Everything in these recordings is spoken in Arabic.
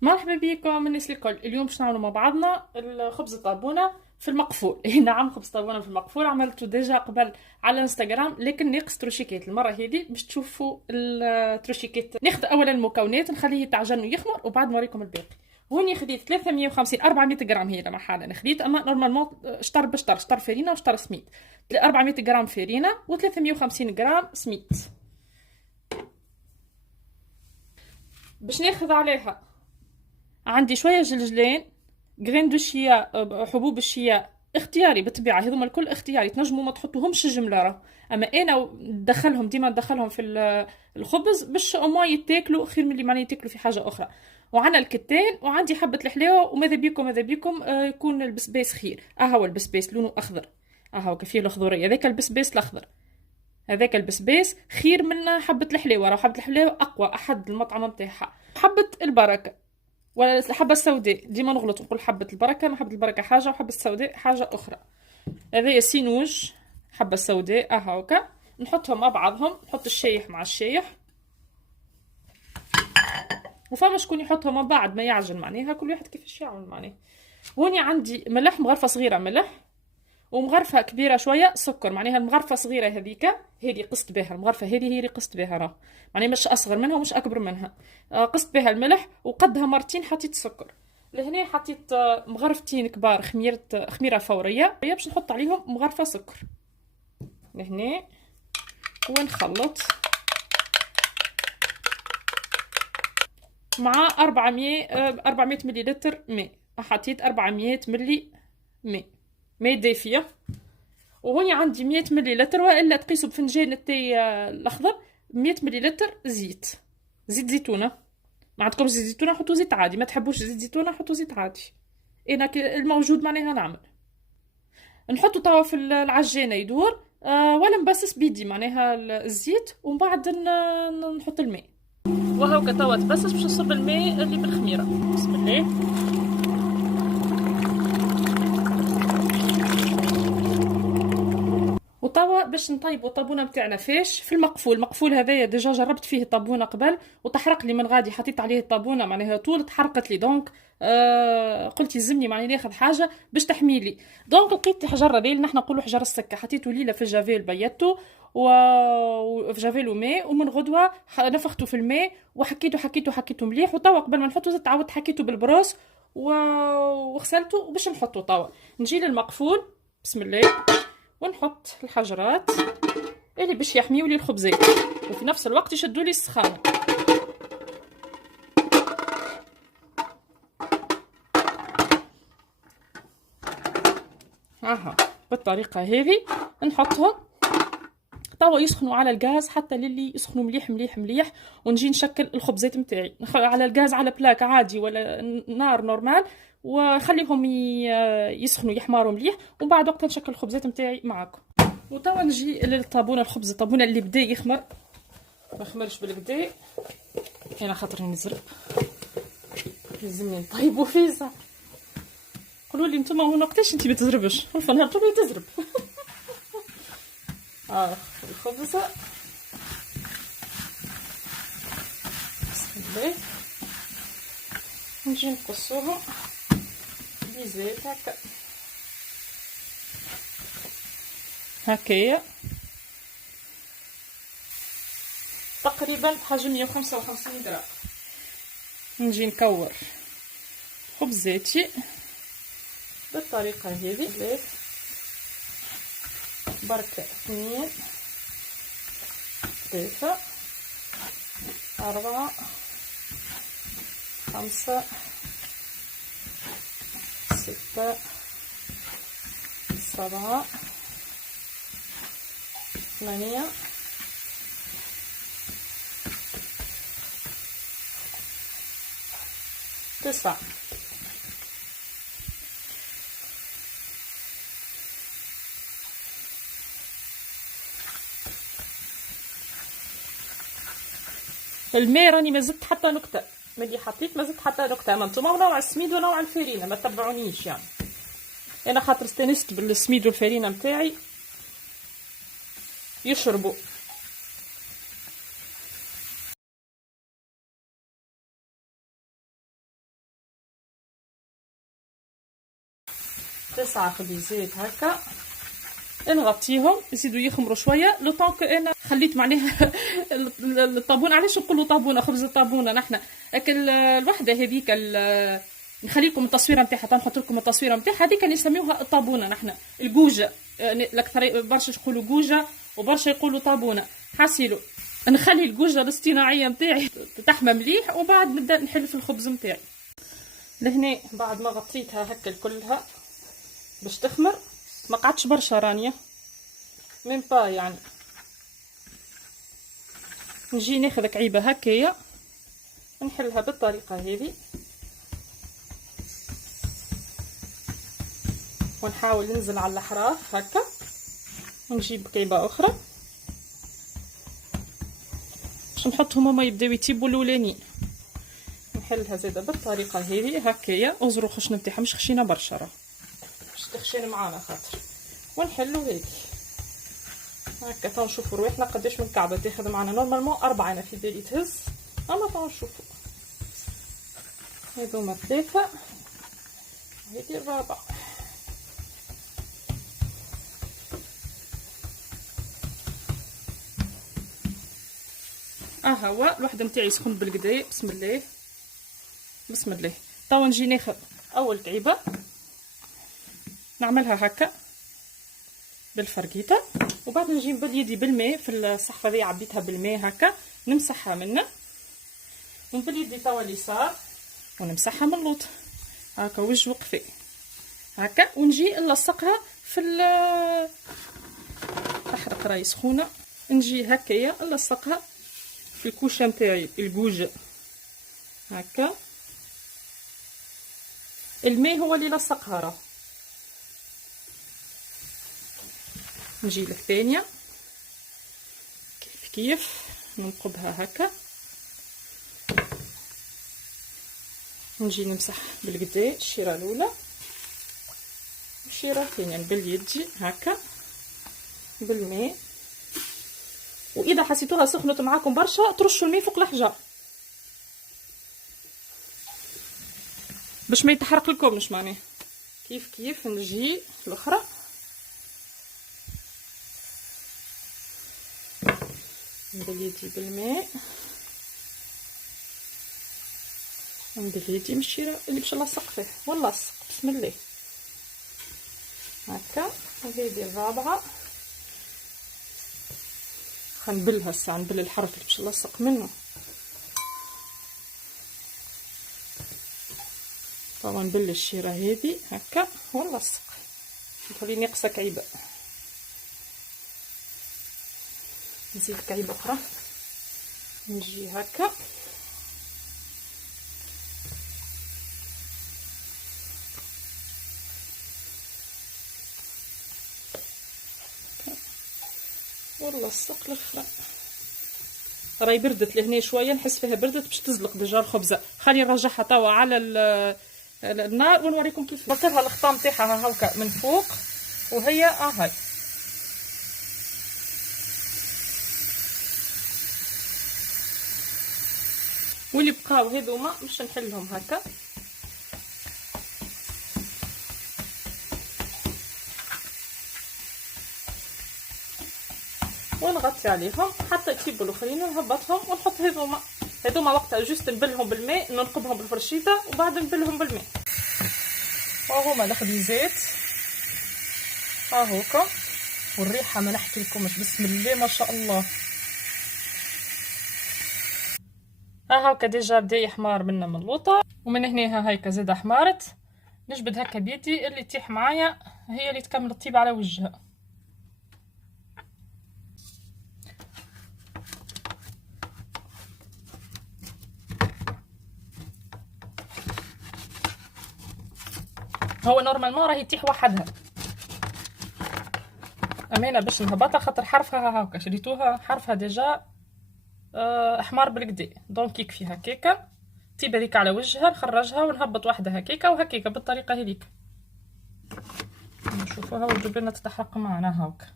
مرحبا بكم الناس الكل. اليوم باش نعملوا مع بعضنا الخبز الطابونه في المقفول. اي نعم، خبز طابونه في المقفول عملته ديجا قبل على الانستغرام، لكن ناقص تروشيكات. المره هذه باش تشوفوا التروشيكات. ناخذ اولا المكونات نخليه يتعجن ويخمر وبعد نوريكم الباقي. هوني خديت 350 400 غرام، هي لما حالا خديت، اما نورمالمون شطر بشطر، شطر فرينه وشطر سميد. 400 غرام فرينه و350 غرام سميد. باش ناخذ عليها عندي شويه جلجلين، غرين دو شيا، حبوب الشيا اختياري بالطبيعه، هذوما الكل اختياري، تنجموا ما تحطوهمش جمله راه. اما انا ندخلهم ديما، ندخلهم في الخبز باش او يتاكلوا خير من اللي معناه يتاكلوا في حاجه اخرى. وعندنا الكتان، وعندي حبه الحلاوه، وماذا بيكم ماذا بيكم يكون البسباس خير. هو البسباس لونه اخضر، هو كفيه الخضريه، هذاك البسباس الاخضر، هذاك البسباس خير من حبه الحلاوه، راه حبه الحلاوه اقوى، احد المطعم نتاعها. حبه البركه ولا الحبة السوداء، ديما نغلط نقول حبة البركة، ما حبة البركة حاجة وحبة السوداء حاجة أخرى. هذايا سينوج، حبة السوداء هاكا. نحطهم مع بعضهم، نحط الشايح مع الشايح، وفما شكون يحطهم من بعد ما يعجن، معناها كل واحد كيفاش يعمل معناها. هوني عندي ملح، مغرفة صغيرة ملح، ومغرفة كبيرة شوية سكر. معناها المغرفة صغيرة هذيك هذه قست بها، المغرفة هذه هي اللي قست بها راه، معناها مش أصغر منها ومش أكبر منها. قست بها الملح وقدها مرتين حطيت سكر. لهنا حطيت مغرفتين كبار خميرة فورية باش نحط عليهم مغرفة سكر لهنا، ونخلط مع 400 مليلتر ماء. حطيت 400 ملي ماء دافية. وهوني عندي 100 مليلتر، والا تقيسوا بفنجان التاي الاخضر 100 مليلتر زيت زيتونه. ما عندكمش زيت زيتونه حطوا زيت عادي، ما تحبوش زيت زيتونه حطوا زيت عادي، انا الموجود معناها نعمل. نحطوا توا في العجانه يدور، ولا نبسس بيدي معناها الزيت، ومن بعد نحط الماء. وهاكا توا تبسس باش نصب الماء اللي بالخميره. بسم الله. وتوا باش نطيبوا الطابونه نتاعنا فاش في المقفول. المقفول هذايا ديجا جربت فيه الطابونه قبل وتحرق لي من غادي، حطيت عليه الطابونه معناها طول تحرقت لي، دونك قلت يلزمني معناها ناخذ حاجه باش تحميلي. دونك لقيت حجر هذا اللي نحنا نقولوا حجر السكه، حطيته ليله في الجافيل بيته وفي جافيل وماء، ومن غدوه نفخته في الماء وحكيته مليح. وتوا قبل ما نحطه زدت عاودت حكيته بالبروس وغسلته وباش نحطه. توا نجي للمقفول، بسم الله، ونحط الحجرات اللي باش يحميوا لي الخبزات وفي نفس الوقت يشدوا لي السخانه. بالطريقه هذه نحطهم توا يسخنوا على الغاز حتى للي يسخنوا مليح مليح مليح. ونجي نشكل الخبزات نتاعي على الغاز، على بلاك عادي ولا نار نورمال، وخليهم يسخنوا يحمروا مليح، ومن بعد وقت نشكل الخبزات نتاعي معاكم. وتوا نجي للطابونه، الخبز الطابونه اللي بدا يخمر، ما خمرش بالكدا انا خاطر نزرب، لازمني نطيبو فيه صح. قولوا لي نتوما وقتاش انتي ما تزربش؟ نهار طول تزرب. الخبز بسم الله، نجي نقصوهم بزيت هكايا تقريبا حجم 155 غرام. نجي نكور خبزاتي بالطريقة هذه، بركة 2 3 4 5 6 7 8 9. الماء راني ما زدت حتى نكته، ملي حطيت ما زدت حتى نكته. اما نتوما نوع السميد ونوع الفرينه ما تبعونيش يعني، انا خاطر استانست بالسميد والفرينه نتاعي يشربوا. قصعه خدي زيت هكا، نغطيهم يزيدوا يخمروا شويه لو طونك انا خليت معناها الطابونه. علاش نقولوا طابونه؟ خبز الطابونه نحنا اكل الوحده هذيك نخلي لكم التصويره نتاعها، تنحط لكم التصويره نتاعها، هذيك نسميوها الطابونه نحنا. الجوجه الاكثر برشا يقولوا جوجه وبرشا يقولوا طابونه. حاسيلو نخلي الجوجه الاصطناعيه نتاعي تحمى مليح وبعد نبدا نحل في الخبز نتاعي. لهنا بعد ما غطيتها هكا كلها باش تخمر، ما قعدتش برشا رانيه ميم با يعني. نجي ناخذ كعيبه هكايا نحلها بالطريقه هذه، ونحاول ننزل على الاحراف هكا، ونجيب كعيبه اخرى باش نحطهم هما يبداو يطيبوا الاولانيين. نحلها زاده بالطريقه هذه هكايا. ازرو الخشن نتاعها مش خشينه برشا، راه باش تخشين معانا خاطر. ونحلو هذه هكا تنشوفوا رواحنا قداش من كعبه تاخذ معنا. نورمالمون 4 انا في بالي تهز، اما تنشوفوا هذوما 3 وهذه الرابعه. هو الوحده نتاعي سخن بالكدا. بسم الله بسم الله. توا نجي ناخذ اول كعيبه نعملها هكا بالفرقيطه، وبعد نجي باليدي بالماء في الصحفه ذي عبيتها بالماء هكا نمسحها منه، وباليدي توا اليسار ونمسحها من اللوط هكا وجه وقفي هكا، ونجي نلصقها في تحرق راهي سخونه. نجي هكايا نلصقها في الكوشه نتاعي الجوجه هكا. الماء هو اللي لصقها راه. نجي للثانيه كيف كيف ننقبها هكا، نجي نمسح بالقدا الشيره الاولى والشيره الثانيه باليدي هكا بالماء. واذا حسيتوها سخنت معاكم برشا ترشوا الماء فوق الحجار باش ما يتحرق لكمش معناها. كيف كيف نجي الاخرى باليدي بالماء باليدي من الشيره اللي باش نلصق فيه ونلصق. بسم الله هكا. وهذه الرابعه خنبلها الساعه، نبل الحرف اللي باش نلصق منه. طبعا نبل الشيره هذه هكا ونلصق. نخلي ناقصه كعيبه، نزيد كعيبه اخرى. نجي هكا ونلصق الاخرى. راهي بردت لهنا شويه، نحس فيها بردت باش تزلق ديجا الخبزه. خلي نرجعها توا على النار ونوريكم كيف نحطلها الخطام تاعها هكا من فوق. وهي هاي واللي بقاو هذوما باش نحلهم هكا. ونغطي عليهم حتى يطيبوا الاخرين، نهبطهم ونحط هذوما وقتها جوست نبلهم بالماء، ننقبهم بالفرشيطه وبعد نبلهم بالماء. وهما الخبيزات هاهوكا، والريحه ما نحكي لكمش. بسم الله ما شاء الله. هاكا ديجا بدا يحمار منا من اللوطه، ومن هنا هايكا زاده حمارت. نجبد هكا بيدي اللي تيح معايا هي اللي تكمل الطيب على وجهها. هو نورمالمون راهي تيح وحدها، امانه باش نهبطها خاطر حرفها هاكا شريتوها حرفها ديجا احمر بالكدا، دونك يكفي هكاكا. طيب هذيك على وجهها نخرجها ونهبط واحده هكاكا وهكاكا بالطريقه هذيك. نشوفوها وتجيب لنا تتحرق معنا هاكا،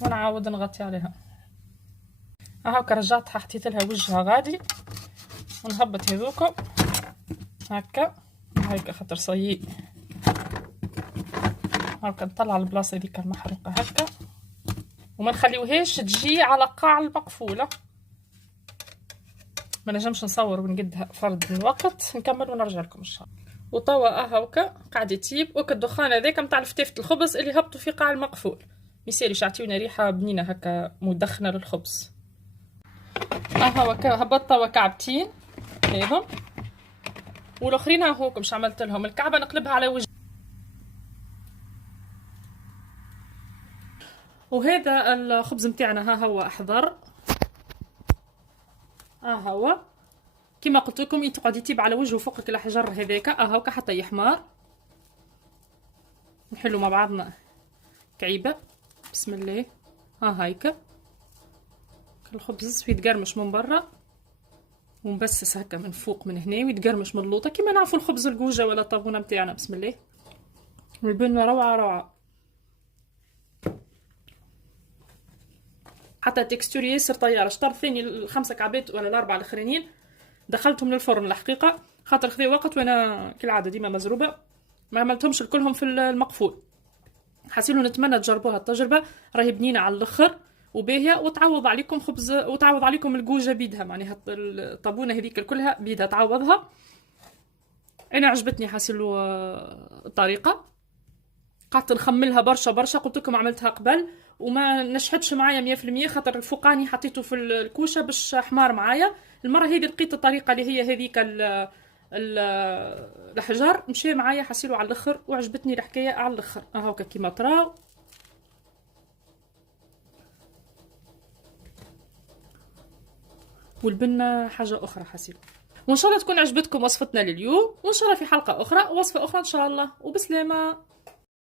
ونعاود نغطي عليها هاكا. رجعتها حطيت لها وجهها غادي، ونهبط هذوكم هكا هيك خاطر صيي هاكا نطلع البلاصه هذيك المحروقه هكا وما نخليوهاش تجي على قاع المقفوله. ما نجمش نصور ونقدها فرد من الوقت، نكمل ونرجع لكم ان شاء الله. وطوا هاكا قاعد يطيب وك الدخان هذاك نتاع فتافه الخبز اللي هبطوا في قاع المقفول، ميساليش يعطيونا ريحه بنينه هكا مدخنه للخبز. هاكا هبط توا كعبتين هذم، والاخرين هاكم مش عملت لهم الكعبه نقلبها على وجه. وهذا الخبز متاعنا ها هو احضر، هو كما قلت لكم يتقعد يطيب على وجهه فوق الاحجار هذاك هاكا حتى يحمر. نحلو مع بعضنا كعيبه بسم الله. هايكا الخبز يتقرمش من برا ومبسس هكا من فوق من هنا ويتقرمش من اللوطه كيما نعرفوا الخبز القوجه ولا الطابونه متاعنا بسم الله. والبنه روعه روعه، حتى تكستوري ياسر طياره. شطر ثاني الخمسه كعبات ولا الاربعه الاخرانيين دخلتهم للفرن الحقيقه خاطر خذي وقت وانا كالعاده ديما مزروبه ما عملتهمش كلهم في المقفول. حاسيلو نتمنى تجربوها التجربه راهي بنينه على الاخر وباهيه وتعوض عليكم خبز وتعوض عليكم القوجه بيدها، معناها الطابونه هذيك كلها بيدها تعوضها. انا عجبتني حاسيلو الطريقه، قعدت نخملها برشا برشا، قلت لكم عملتها قبل وما نجحتش معايا 100% خاطر الفوقاني حطيته في الكوشه باش حمار معايا. المره هذه لقيت الطريقه اللي هي هذيك الحجر مشي معايا حاسيلو على الاخر وعجبتني الحكايه على الاخر. هاكا كيما تراو والبنه حاجه اخرى حاسيلو. وان شاء الله تكون عجبتكم وصفتنا لليوم، وان شاء الله في حلقه اخرى وصفه اخرى ان شاء الله، وبسلامه.